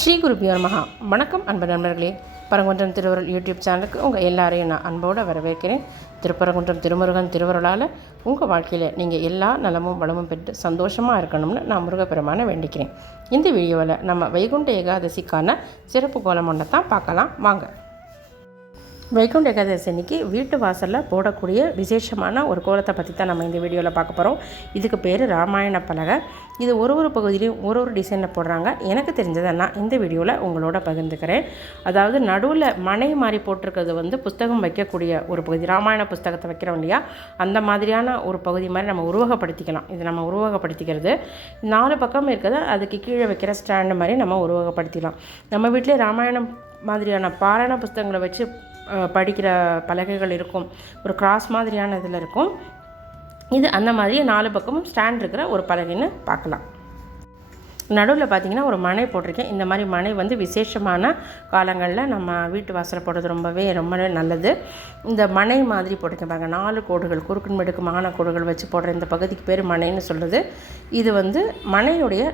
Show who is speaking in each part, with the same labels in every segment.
Speaker 1: ஸ்ரீ குருபியோர் மகா. வணக்கம் அன்பு நண்பர்களே. பரங்குன்றம் திருவருள் யூடியூப் சேனலுக்கு உங்கள் எல்லாரையும் நான் அன்போடு வரவேற்கிறேன். திருப்பரங்குன்றம் திருமுருகன் திருவருளால் உங்கள் வாழ்க்கையில் நீங்கள் எல்லா நலமும் வளமும் பெற்று சந்தோஷமாக இருக்கணும்னு நான் முருகப்பெருமான வேண்டிக்கிறேன். இந்த வீடியோவில் நம்ம வைகுண்ட ஏகாதசிக்கான சிறப்பு கோலம் ஒன்றை தான் பார்க்கலாம். வாங்க. வைகுண்ட ஏகாதசி அன்னைக்கு வீட்டு வாசலில் போடக்கூடிய விசேஷமான ஒரு கோலத்தை பற்றி தான் நம்ம இந்த வீடியோவில் பார்க்க போகிறோம் இதுக்கு பேர் ராமாயண பலகை. இது ஒரு ஒரு பகுதியிலையும் ஒரு ஒரு டிசைனில் போடுறாங்க. எனக்கு தெரிஞ்சதை நான் இந்த வீடியோவில் உங்களோட பகிர்ந்துக்கிறேன். அதாவது நடுவில் மனை மாதிரி போட்டிருக்கிறது வந்து புஸ்தகம் வைக்கக்கூடிய ஒரு பகுதி ராமாயண புஸ்தகத்தை வைக்கிறோம் இல்லையா? அந்த மாதிரியான ஒரு பகுதி மாதிரி நம்ம உருவகப்படுத்திக்கலாம். இது நம்ம உருவகப்படுத்திக்கிறது. நாலு பக்கம் இருக்கிறத அதுக்கு கீழே வைக்கிற ஸ்டாண்டு மாதிரி நம்ம உருவகப்படுத்திக்கலாம். நம்ம வீட்டிலே ராமாயணம் மாதிரியான பாராயண புஸ்தகங்களை வச்சு படிக்கிற பலகைகள் இருக்கும். ஒரு கிராஸ் மாதிரியான இதில் இருக்கும். இது அந்த மாதிரி நாலு பக்கமும் ஸ்டாண்ட் இருக்கிற ஒரு பலகைன்னு பார்க்கலாம். நடுவில் பார்த்திங்கன்னா ஒரு மனை போட்டிருக்கேன். இந்த மாதிரி மனை வந்து விசேஷமான காலங்களில் நம்ம வீட்டு வாசலை போடுறது ரொம்பவே ரொம்ப நல்லது. இந்த மனை மாதிரி போட்டிருக்கேன் பாருங்கள் நாலு கோடுகள் குறுக்கு மெடுக்குமான கோடுகள் வச்சு போடுற இந்த பகுதிக்கு பேர் மனைன்னு சொல்லுது இது வந்து மனையுடைய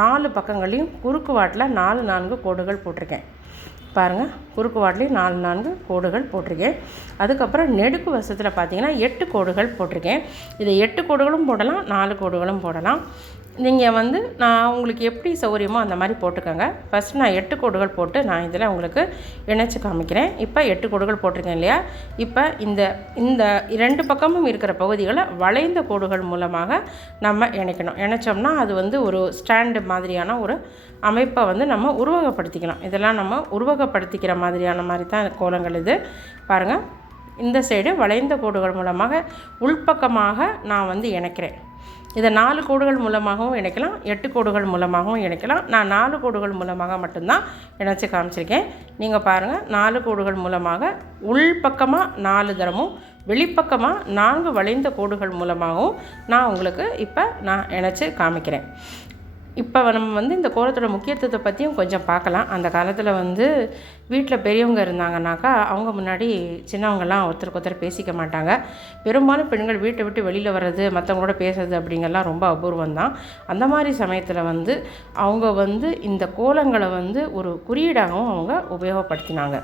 Speaker 1: நாலு பக்கங்களையும் குறுக்கு வாட்டில் நாலு நான்கு கோடுகள் போட்டிருக்கேன். பாருங்கள் குறுக்கு வாட்லேயும் நாலு நான்கு கோடுகள் போட்டிருக்கேன். அதுக்கப்புறம் நெடுக்கு வசத்தில் பார்த்தீங்கன்னா எட்டு கோடுகள் போட்டிருக்கேன். இதை எட்டு கோடுகளும் போடலாம் நாலு கோடுகளும் போடலாம். நீங்கள் வந்து நான் உங்களுக்கு எப்படி சௌகரியமோ அந்த மாதிரி போட்டுக்கோங்க. ஃபஸ்ட் நான் எட்டு கோடுகள் போட்டு நான் இதில் உங்களுக்கு இணைச்சி காமிக்கிறேன். இப்போ எட்டு கோடுகள் போட்டிருக்கேன் இல்லையா? இப்போ இந்த இந்த ரெண்டு பக்கமும் இருக்கிற பகுதிகளை வளைந்த கோடுகள் மூலமாக நம்ம இணைக்கணும். இணைச்சோம்னா அது வந்து ஒரு ஸ்டாண்டு மாதிரியான ஒரு அமைப்பை வந்து நம்ம உருவகப்படுத்திக்கலாம். இதெல்லாம் நம்ம உருவகப்படுத்திக்கிற மாதிரியான மாதிரி தான் கோலங்கள் இது. பாருங்கள் இந்த சைடு வளைந்த கோடுகள் மூலமாக உள்பக்கமாக நான் வந்து இணைக்கிறேன். இதை நாலு கோடுகள் மூலமாகவும் இணைக்கலாம் எட்டு கோடுகள் மூலமாகவும் இணைக்கலாம். நான் நாலு கோடுகள் மூலமாக மட்டும்தான் இணைச்சி காமிச்சிருக்கேன். நீங்கள் பாருங்கள் நாலு கோடுகள் மூலமாக உள்பக்கமாக நாலு தரமும் வெளிப்பக்கமாக நான்கு வளைந்த கோடுகள் மூலமாகவும் நான் உங்களுக்கு இப்போ நான் இணைச்சி காமிக்கிறேன். இப்போ நம்ம வந்து இந்த கோலத்தோட முக்கியத்துவத்தை பற்றியும் கொஞ்சம் பார்க்கலாம். அந்த காலத்தில் வந்து வீட்டில் பெரியவங்க இருந்தாங்கனாக்கா அவங்க முன்னாடி சின்னவங்கெல்லாம் ஒருத்தருக்கு ஒருத்தர் பேசிக்க மாட்டாங்க. பெரும்பாலும் பெண்கள் வீட்டை விட்டு வெளியில் வர்றது மற்றவங்களோட பேசுறது அப்படிங்கெல்லாம் ரொம்ப அபூர்வம் தான் அந்த மாதிரி சமயத்தில் வந்து அவங்க வந்து இந்த கோலங்களை வந்து ஒரு குறியீடாகவும் அவங்க உபயோகப்படுத்தினாங்க.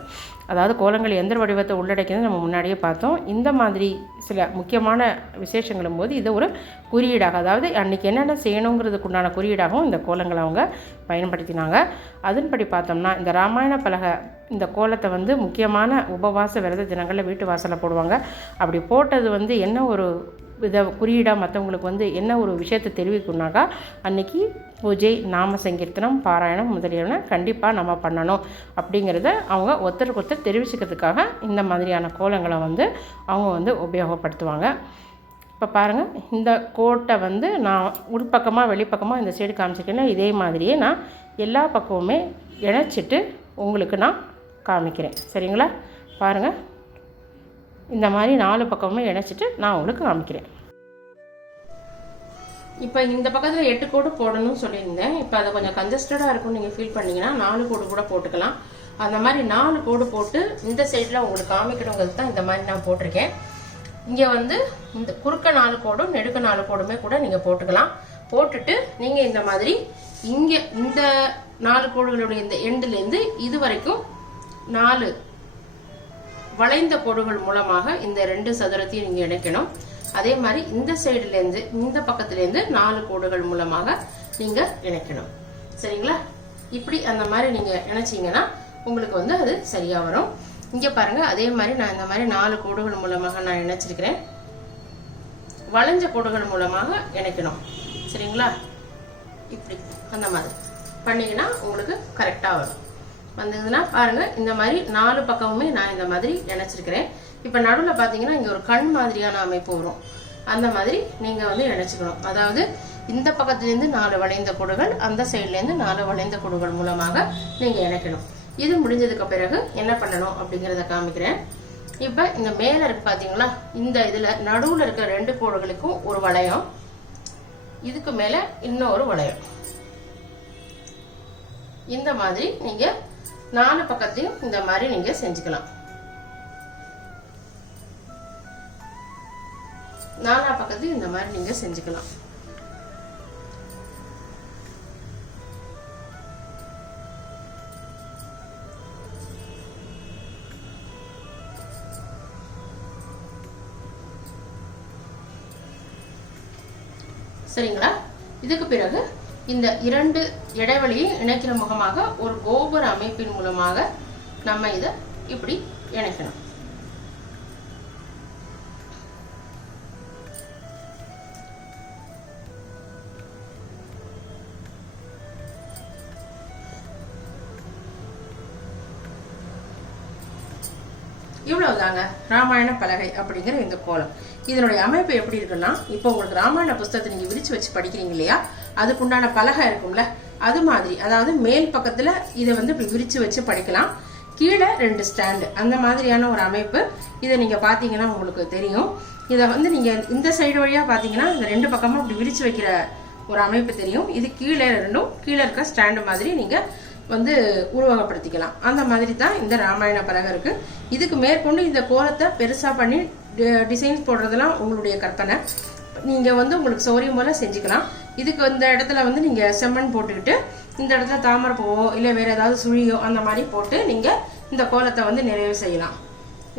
Speaker 1: அதாவது கோலங்கள் எந்திர வடிவத்தை உள்ளடக்கியது நம்ம முன்னாடியே பார்த்தோம். இந்த மாதிரி சில முக்கியமான விசேஷங்களும் போது இதை ஒரு குறியீடாக அதாவது அன்றைக்கி என்னென்ன செய்யணுங்கிறதுக்கு உண்டான குறியீடாகவும் இந்த கோலங்களை அவங்க பயன்படுத்தினாங்க. அதன்படி பார்த்தோம்னா இந்த ராமாயண பலகை இந்த கோலத்தை வந்து முக்கியமான உபவாச விரத தினங்களில் வீட்டு வாசலில் போடுவாங்க. அப்படி போட்டது வந்து என்ன ஒரு இதை குறியீடாக மற்றவங்களுக்கு வந்து என்ன ஒரு விஷயத்தை தெரிவிக்கணுனாக்கா அன்னைக்கு பூஜை நாம சங்கீர்த்தனம் பாராயணம் முதலியன கண்டிப்பாக நம்ம பண்ணணும். அப்படிங்கிறத அவங்க ஒருத்தருக்கு ஒருத்தர் தெரிவிச்சுக்கிறதுக்காக இந்த மாதிரியான கோலங்களை வந்து அவங்க வந்து உபயோகப்படுத்துவாங்க. இப்போ பாருங்கள் இந்த கோட்டை வந்து நான் உள்பக்கமாக வெளிப்பக்கமாக இந்த சைடு காமிச்சிருக்கேன்னா இதே மாதிரியே நான் எல்லா பக்கமுமே இணைச்சிட்டு உங்களுக்கு நான் காமிக்கிறேன். சரிங்களா? பாருங்கள் இந்த மாதிரி நாலு பக்கமும் இணைச்சிட்டு நான் உங்களுக்கு காமிக்கிறேன். இப்போ இந்த பக்கத்தில் எட்டு கோடு போடணும்னு சொல்லியிருந்தேன். இப்போ அதை கொஞ்சம் கன்ஜஸ்டடாக இருக்கும்னு நீங்கள் ஃபீல் பண்ணிங்கன்னா நாலு கோடு கூட போட்டுக்கலாம். அந்த மாதிரி நாலு கோடு போட்டு இந்த சைடில் உங்களுக்கு காமிக்கணுங்கிறது தான் இந்த மாதிரி நான் போட்டிருக்கேன். இங்கே வந்து இந்த குறுக்க நாலு கோடும் நெடுக்க நாலு கோடுமே கூட நீங்கள் போட்டுக்கலாம். போட்டுட்டு நீங்கள் இந்த மாதிரி இங்கே இந்த நாலு கோடுகளுடைய இந்த எண்டுலேருந்து இது வரைக்கும் நாலு வளைந்த கோடுகள் மூலமாக இந்த ரெண்டு சதுரத்தையும் நீங்கள் இணைக்கணும். அதே மாதிரி இந்த சைடுலேருந்து இந்த பக்கத்துலேருந்து நாலு கோடுகள் மூலமாக நீங்கள் இணைக்கணும். சரிங்களா? இப்படி அந்த மாதிரி நீங்கள் இணைச்சிங்கன்னா உங்களுக்கு வந்து அது சரியாக வரும். இங்கே பாருங்கள் அதே மாதிரி நான் இந்த மாதிரி நாலு கோடுகள் மூலமாக நான் இணைச்சிருக்கிறேன். வளைஞ்ச கோடுகள் மூலமாக இணைக்கணும். சரிங்களா? இப்படி அந்த மாதிரி. பண்ணிங்கன்னா உங்களுக்கு கரெக்டாக வரும். வந்ததுன்னா பாருங்கள் இந்த மாதிரி நாலு பக்கமுமே நான் இந்த மாதிரி இணைச்சிருக்கிறேன். இப்போ நடுவில் பார்த்தீங்கன்னா இங்கே ஒரு கண் மாதிரியான அமைப்பு வரும். அந்த மாதிரி நீங்கள் வந்து இணைச்சிக்கணும். அதாவது இந்த பக்கத்துலேருந்து நாலு வளைந்த கோடுகள் அந்த சைட்லேருந்து நாலு வளைந்த கோடுகள் மூலமாக நீங்கள் இணைக்கணும். இது முடிஞ்சதுக்கு பிறகு என்ன பண்ணணும் அப்படிங்கிறத காமிக்கிறேன். இப்போ இந்த மேலே இருக்கு பார்த்தீங்களா இந்த இதில் நடுவில் இருக்க ரெண்டு கோடுகளுக்கும் ஒரு வளையம் இதுக்கு மேலே இன்னொரு வளையம். இந்த மாதிரி நீங்கள் நாலு பக்கத்தையும் இந்த மாதிரி நீங்க செஞ்சுக்கலாம். நாலா பக்கத்தையும் இந்த மாதிரி நீங்க செஞ்சுக்கலாம். சரிங்களா? இதுக்கு பிறகு இந்த இரண்டு இடைவெளியை இணைக்கிற முகமாக ஒரு கோபுர அமைப்பின் மூலமாக நம்ம இதை இப்படி இணைக்கணும். இவ்வளவுதாங்க ராமாயண பலகை அப்படிங்கிற இந்த கோலம். இதனுடைய அமைப்பு எப்படி இருக்குன்னா இப்போ உங்களுக்கு ராமாயண புஸ்தகத்தை நீங்க விரிச்சு வச்சு படிக்கிறீங்க இல்லையா? அதுக்குண்டான பலகை இருக்கும்ல அது மாதிரி. அதாவது மேல் பக்கத்தில் இதை வந்து இப்படி விரித்து வச்சு படிக்கலாம். கீழே ரெண்டு ஸ்டாண்டு. அந்த மாதிரியான ஒரு அமைப்பு இதை நீங்கள் பார்த்தீங்கன்னா உங்களுக்கு தெரியும். இதை வந்து நீங்கள் இந்த சைடு வழியாக பார்த்தீங்கன்னா இந்த ரெண்டு பக்கமும் இப்படி விரித்து வைக்கிற ஒரு அமைப்பு தெரியும். இது கீழே ரெண்டும் கீழே இருக்க ஸ்டாண்டு மாதிரி நீங்கள் வந்து உருவகப்படுத்திக்கலாம். அந்த மாதிரி தான் இந்த ராமாயண பலகை இருக்குது இதுக்கு மேற்கொண்டு இந்த கோலத்தை பெருசாக பண்ணி டிசைன்ஸ் போடுறதெல்லாம் உங்களுடைய கற்பனை. நீங்கள் வந்து உங்களுக்கு சௌரியம் போல் செஞ்சுக்கலாம். இதுக்கு இந்த இடத்துல வந்து நீங்கள் செம்மண் போட்டுக்கிட்டு இந்த இடத்துல தாமரை பூவோ இல்லை வேறு ஏதாவது சுழியோ அந்த மாதிரி போட்டு நீங்கள் இந்த கோலத்தை வந்து நிறைவு செய்யலாம்.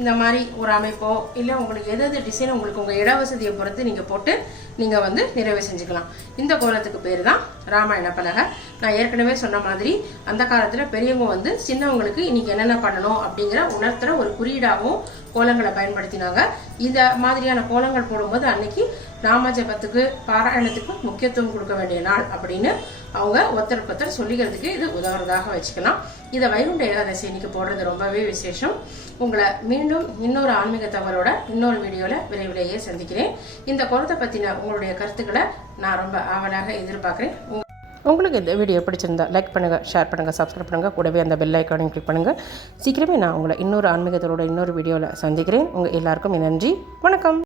Speaker 1: இந்த மாதிரி ஒரு அமைப்போ இல்லை உங்களுக்கு எது எது டிசைன் உங்களுக்கு உங்கள் இட வசதியை பொறுத்து நீங்கள் போட்டு நீங்கள் வந்து நிறைவு செஞ்சுக்கலாம். இந்த கோலத்துக்கு பேர் தான் ராமாயண பலகை. நான் ஏற்கனவே சொன்ன மாதிரி அந்த காலத்தில் பெரியவங்க வந்து சின்னவங்களுக்கு இன்றைக்கி என்னென்ன பண்ணணும் அப்படிங்கிற உணர்த்துற ஒரு குறியீடாகவும் கோலங்களை பயன்படுத்தினாங்க. இந்த மாதிரியான கோலங்கள் போடும்போது அன்னைக்கு ராமஜபத்துக்கு பாராயணத்துக்கு முக்கியத்துவம் கொடுக்க வேண்டிய நாள் அப்படின்னு அவங்க ஒருத்தருக்கு ஒருத்தர் சொல்லிக்கிறதுக்கு இது உதவுறதாக வச்சுக்கலாம். இதை வைகுண்ட ஏகாதசி இன்னைக்கு போடுறது ரொம்பவே விசேஷம். உங்களை மீண்டும் இன்னொரு ஆன்மீக தகவலோட இன்னொரு வீடியோல விரைவிலேயே சந்திக்கிறேன். இந்த குரத்தை பத்தின உங்களுடைய கருத்துக்களை நான் ரொம்ப ஆவலாக எதிர்பார்க்குறேன். உங்களுக்கு இந்த வீடியோ பிடிச்சிருந்தா லைக் பண்ணுங்கள் ஷேர் பண்ணுங்கள் சப்ஸ்கிரைப் பண்ணுங்கள் கூடவே அந்த பெல் ஐக்கானையும் கிளிக் பண்ணுங்கள் சீக்கிரமே நான் உங்களை இன்னொரு ஆன்மீகத்தோட இன்னொரு வீடியோவில் சந்திக்கிறேன். உங்கள் எல்லாருக்கும் நன்றி. வணக்கம்.